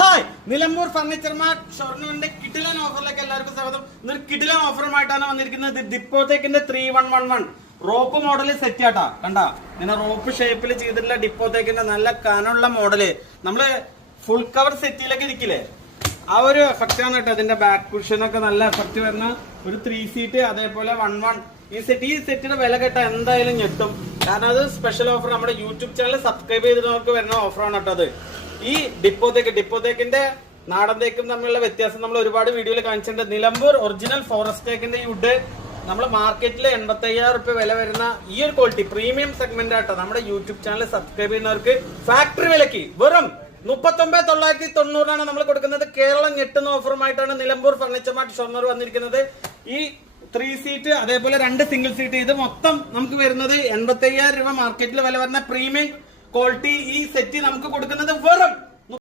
Hi, Nilambur furniture mart ഷൊർണൂരിന്റെ കിടിലൻ ഓഫറിലേക്ക് എല്ലാവർക്കും സ്വാഗതം. ഇന്നൊരു കിടിലൻ ഓഫറുമായിട്ടാണ് വന്നിരിക്കുന്നത്. ഡിപ്പോത്തേക്കിന്റെ 3111 റോപ്പ് മോഡല് സെറ്റ് ആട്ടാ. കണ്ടാ, ഇങ്ങനെ റോപ്പ് ഷേപ്പിൽ ചെയ്തിട്ടുള്ള ഡിപ്പോത്തേക്കിന്റെ നല്ല കനമുള്ള മോഡല്. നമ്മള് ഫുൾ കവർ സെറ്റിലേക്ക് ഇരിക്കില്ലേ, ആ ഒരു എഫക്റ്റ് ആണ് കേട്ടോ. അതിന്റെ ബാക്ക് കുഷനൊക്കെ നല്ല എഫക്റ്റ് വരുന്ന ഒരു 3 സീറ്റ്, അതേപോലെ 11 ഈ സെറ്റിന്റെ വില കേട്ട എന്തായാലും ഞെട്ടും. കാരണം അത് സ്പെഷ്യൽ ഓഫർ നമ്മുടെ യൂട്യൂബ് ചാനൽ സബ്സ്ക്രൈബ് ചെയ്തിട്ട് വരുന്ന ഓഫറാണ് കേട്ടോ അത്. ഈ ഡിപ്പോത്തേക്കിന്റെ നാടൻ തേക്കും തമ്മിലുള്ള വ്യത്യാസം നമ്മൾ ഒരുപാട് വീഡിയോയിൽ കാണിച്ചിട്ടുണ്ട്. നിലമ്പൂർ ഒറിജിനൽ ഫോറസ്റ്റ് തേക്കിന്റെ ഈ വുഡ് നമ്മൾ മാർക്കറ്റിൽ 85,000 റുപ്യ വില വരുന്ന ഈ ഒരു ക്വാളിറ്റി പ്രീമിയം സെഗ്മെന്റ് ആട്ടോ നമ്മുടെ യൂട്യൂബ് ചാനൽ സബ്സ്ക്രൈബ് ചെയ്യുന്നവർക്ക് ഫാക്ടറി വിലക്ക് വെറും 39,990 നമ്മൾ കൊടുക്കുന്നത്. കേരളം ഞെട്ടുന്ന ഓഫറുമായിട്ടാണ് നിലമ്പൂർ ഫർണിച്ചർ മാർട്ട് ഷൊർണൂർ വന്നിരിക്കുന്നത്. ഈ 3 സീറ്റ് അതേപോലെ 2 സിംഗിൾ സീറ്റ്, ഇത് മൊത്തം നമുക്ക് വരുന്നത് 85,000 രൂപ മാർക്കറ്റിൽ വില വരുന്ന പ്രീമിയം ക്വാളിറ്റി. ഈ സെറ്റ് നമുക്ക് കൊടുക്കുന്നത് വെറും